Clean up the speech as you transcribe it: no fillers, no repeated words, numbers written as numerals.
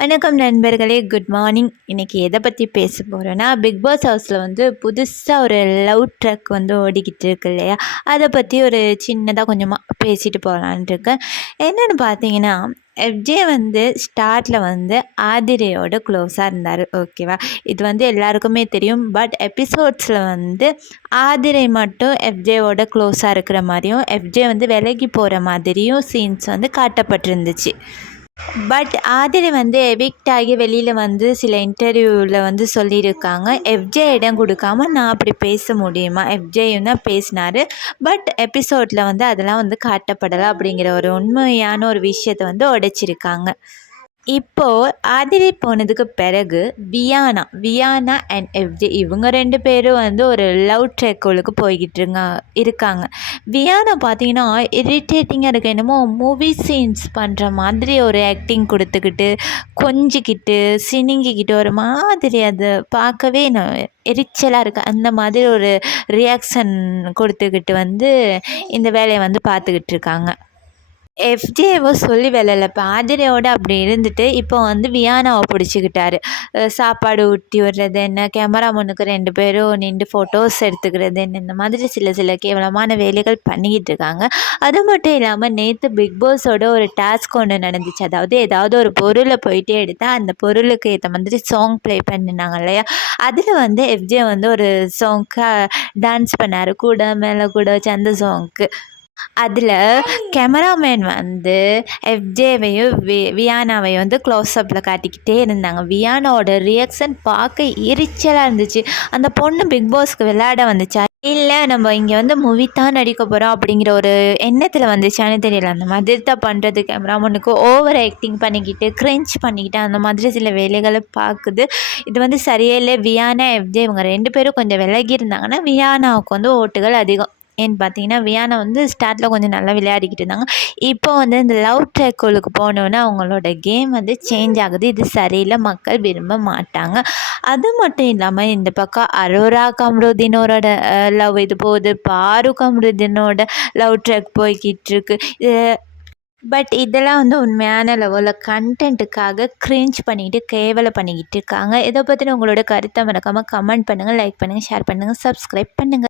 வணக்கம் நண்பர்களே, good morning. இன்றைக்கி எதை பற்றி பேச போகிறோன்னா, பிக் பாஸ் ஹவுஸில் வந்து புதுசாக ஒரு லவ் ட்ராக் வந்து ஓடிக்கிட்டு இருக்கு இல்லையா, அதை பற்றி ஒரு சின்னதாக கொஞ்சமாக பேசிட்டு போகலான்ட்டு இருக்கேன். என்னென்னு பார்த்தீங்கன்னா, எஃப்ஜே வந்து ஸ்டார்ட்டில் வந்து ஆதிரையோட க்ளோஸாக இருந்தார். ஓகேவா, இது வந்து எல்லாருக்குமே தெரியும். பட் எபிசோட்ஸில் வந்து ஆதிரை மட்டும் எஃப்ஜேவோட க்ளோஸாக இருக்கிற மாதிரியும், எஃப்ஜே வந்து விலகி போகிற மாதிரியும் சீன்ஸ் வந்து காட்டப்பட்டிருந்துச்சு. பட் ஆதிரை வந்து எவிக்ட் ஆகி வெளியில் வந்து சில இன்டர்வியூவில் வந்து சொல்லியிருக்காங்க, எஃப்ஜே இடம் கொடுக்காம நான் அப்படி பேச முடியுமா, எஃப்ஜேயும் தான் பேசினார். பட் எபிசோடில் வந்து அதெல்லாம் வந்து காட்டப்படலை அப்படிங்கிற ஒரு உண்மையான ஒரு விஷயத்தை வந்து உடைச்சிருக்காங்க. இப்போது ஆதிரை போனதுக்கு பிறகு வியானா அண்ட் எஃப்ஜே இவங்க 2 பேரும் வந்து ஒரு லவ் ட்ராக்குக்கு போய்கிட்டு இருக்காங்க. வியானா பார்த்தீங்கன்னா இரிட்டேட்டிங்காக இருக்குது. என்னமோ மூவி சீன்ஸ் பண்ணுற மாதிரி ஒரு ஆக்டிங் கொடுத்துக்கிட்டு, கொஞ்சிக்கிட்டு, சினிங்கிக்கிட்டு ஒரு மாதிரி அதை பார்க்கவே எரிச்சலாக இருக்குது. அந்த மாதிரி ஒரு ரியாக்ஷன் கொடுத்துக்கிட்டு வந்து இந்த வேலையை வந்து பார்த்துக்கிட்டு இருக்காங்க. எஃப்ஜேவோ சொல்லி வேலையில் இப்போ ஆதிரையோட அப்படி இருந்துட்டு இப்போ வந்து வியானாவை பிடிச்சிக்கிட்டாரு. சாப்பாடு ஊட்டி விடுறது என்ன, கேமராமேனுக்கு 2 பேரும் நின்று ஃபோட்டோஸ் எடுத்துக்கிறது என்ன, இந்த மாதிரி சில கேவலமான வேலைகள் பண்ணிக்கிட்டு இருக்காங்க. அது மட்டும் இல்லாமல் நேற்று பிக் பாஸோட ஒரு டாஸ்க் ஒன்று நடந்துச்சு. அதாவது ஏதாவது ஒரு பொருளை போயிட்டே எடுத்தால் அந்த பொருளுக்கு ஏற்ற மாதிரி சாங் ப்ளே பண்ணினாங்க இல்லையா, அதில் வந்து எஃப்ஜே வந்து ஒரு சாங்க்காக டான்ஸ் பண்ணார், கூட மேலே கூட வச்சு அந்த சாங்க்கு. அதில் கேமராமேன் வந்து எஃப்ஜேவையும் வியானாவையும் வந்து க்ளோஸ்அப்பில் காட்டிக்கிட்டே இருந்தாங்க. வியானாவோட ரியாக்ஷன் பார்க்க எரிச்சலாக இருந்துச்சு. அந்த பொண்ணு பிக் பாஸ்க்கு விளையாட வந்துச்சா, இல்லை நம்ம இங்கே வந்து மூவி தான் நடிக்க போகிறோம் அப்படிங்கிற ஒரு எண்ணத்தில் வந்துச்சான்னு தெரியல. அந்த மாதிரி தான் பண்ணுறது. கேமராமேனுக்கு ஓவர் ஆக்டிங் பண்ணிக்கிட்டு, கிரென்ச் பண்ணிக்கிட்டு அந்த மாதிரி சில வேலைகளை பார்க்குது. இது வந்து சரியே இல்லை. வியானா எஃப்ஜே இவங்க 2 பேரும் கொஞ்சம் விலகி இருந்தாங்கன்னா வியானாவுக்கு வந்து ஓட்டுகள் அதிகம். ஏன்னு பார்த்தீங்கன்னா, வியானா வந்து ஸ்டார்ட்டில் கொஞ்சம் நல்லா விளையாடிக்கிட்டு இருந்தாங்க. இப்போ வந்து இந்த லவ் ட்ராக்குக்கு போனோன்னே அவங்களோட கேம் வந்து சேஞ்ச் ஆகுது. இது சரியில்லை, மக்கள் விரும்ப மாட்டாங்க. அது மட்டும் இல்லாமல் இந்த பக்கம் அரோரா கம்ருதீனோட லவ் இது போகுது, பாரு கம்ருதீனோட லவ் ட்ராக் போய்கிட்டு இருக்கு. பட் இதெல்லாம் வந்து உண்மையான லெவலில் கண்டென்ட்டுக்காக கிரிஞ்ச் பண்ணிக்கிட்டு கேவலை பண்ணிக்கிட்டு இருக்காங்க. இதை பற்றின உங்களோட கருத்தை மறக்காமல் கமெண்ட் பண்ணுங்கள், லைக் பண்ணுங்கள், ஷேர் பண்ணுங்கள், சப்ஸ்கிரைப் பண்ணுங்கள்.